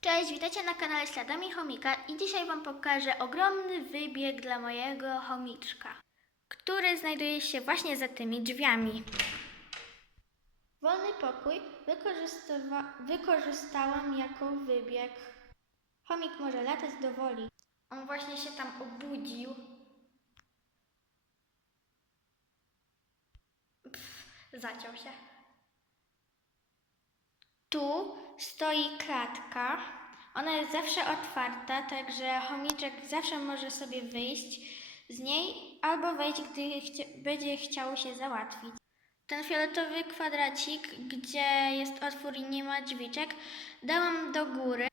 Cześć, witajcie na kanale Śladami Chomika i dzisiaj Wam pokażę ogromny wybieg dla mojego chomiczka, który znajduje się właśnie za tymi drzwiami. Wolny pokój wykorzystałam jako wybieg. Chomik może latać do woli. On właśnie się tam obudził. Pff, zaciął się. Tu stoi klatka. Ona jest zawsze otwarta, także chomiczek zawsze może sobie wyjść z niej albo wejść, gdy chcia- będzie chciało się załatwić. Ten fioletowy kwadracik, gdzie jest otwór i nie ma drzwiczek, dałam do góry,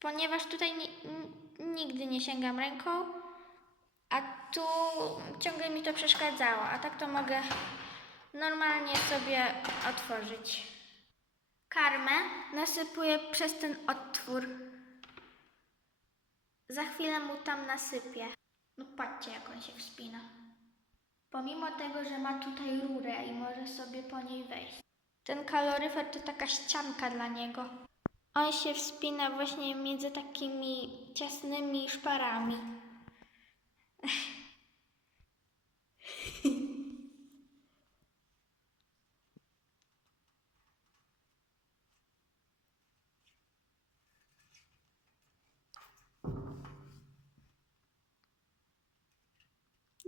ponieważ tutaj ni- nigdy nie sięgam ręką, a tu ciągle mi to przeszkadzało, a tak to mogę normalnie sobie otworzyć. Karmę nasypuję przez ten otwór. Za chwilę mu tam nasypię. No patrzcie, jak on się wspina. Pomimo tego, że ma tutaj rurę i może sobie po niej wejść. Ten kaloryfer to taka ścianka dla niego. On się wspina właśnie między takimi ciasnymi szparami.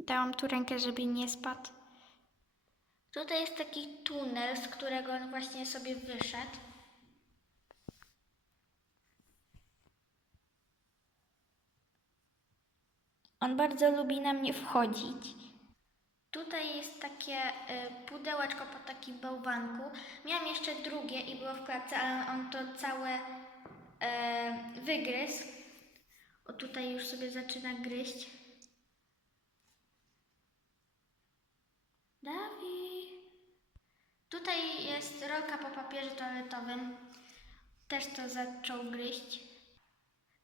Dałam tu rękę, żeby nie spadł. Tutaj jest taki tunel, z którego on właśnie sobie wyszedł. On bardzo lubi na mnie wchodzić. Tutaj jest takie y, pudełeczko po takim bałwanku. Miałam jeszcze drugie i było w klatce, ale on to całe y, wygryzł. O tutaj już sobie zaczyna gryźć. Dawid. Tutaj jest rolka po papierze toaletowym. Też to zaczął gryźć.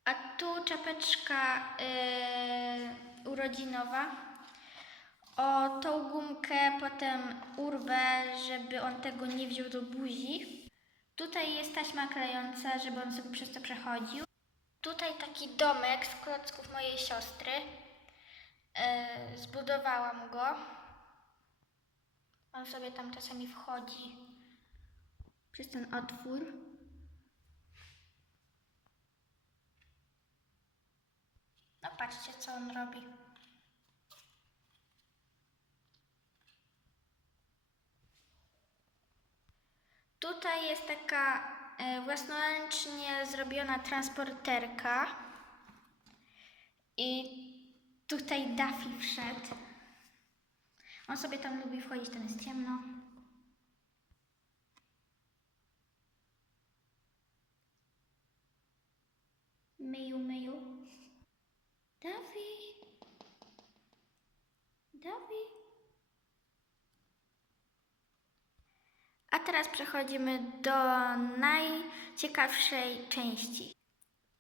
A tu czapeczka yy, urodzinowa. O tą gumkę potem urwę, żeby on tego nie wziął do buzi. Tutaj jest taśma klejąca, żeby on sobie przez to przechodził. Tutaj taki domek z klocków mojej siostry. Yy, zbudowałam go. On sobie tam czasami wchodzi przez ten otwór. No patrzcie, co on robi. Tutaj jest taka e, własnoręcznie zrobiona transporterka. I tutaj Daffy wszedł. On sobie tam lubi wchodzić, tam jest ciemno. Myju, myju. Dawid. Dawid. A teraz przechodzimy do najciekawszej części.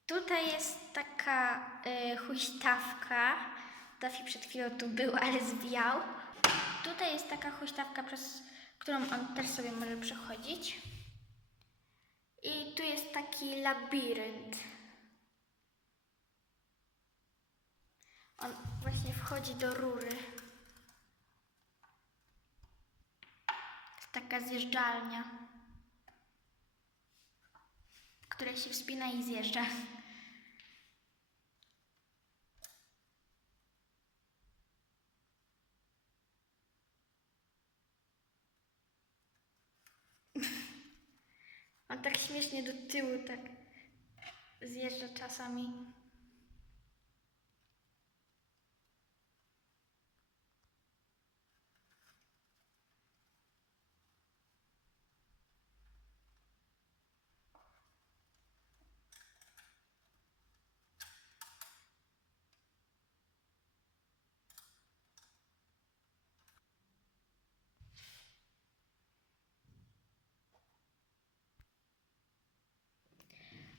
Tutaj jest taka y, huśtawka. Dafi przed chwilą tu był, ale zwijał. Tutaj jest taka huśtawka, przez którą on też sobie może przechodzić. I tu jest taki labirynt. On właśnie wchodzi do rury. Jest taka zjeżdżalnia, w której się wspina i zjeżdża. On tak śmiesznie do tyłu tak zjeżdża czasami.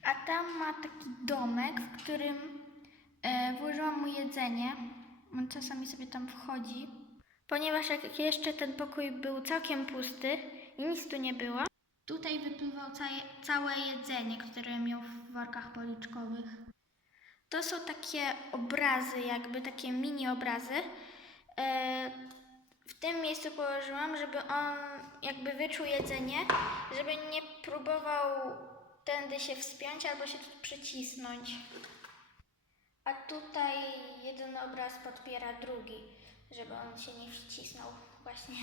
A tam ma taki domek, w którym e, włożyłam mu jedzenie. On czasami sobie tam wchodzi. Ponieważ jak jeszcze ten pokój był całkiem pusty i nic tu nie było, Tutaj wypływało całe, całe jedzenie, które miał w workach policzkowych. To są takie obrazy, jakby takie mini obrazy. E, w tym miejscu położyłam, żeby on jakby wyczuł jedzenie, żeby nie próbował tędy się wspiąć albo się tu przycisnąć. A tutaj jeden obraz podpiera drugi, żeby on się nie wcisnął właśnie.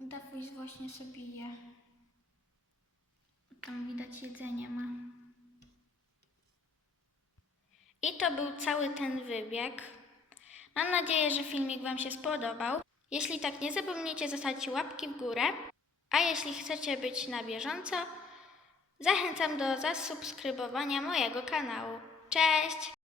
Dawuś właśnie sobie je. Tam widać jedzenie ma. I to był cały ten wybieg. Mam nadzieję, że filmik Wam się spodobał. Jeśli tak, nie zapomnijcie zostawić łapki w górę. A jeśli chcecie być na bieżąco, zachęcam do zasubskrybowania mojego kanału. Cześć!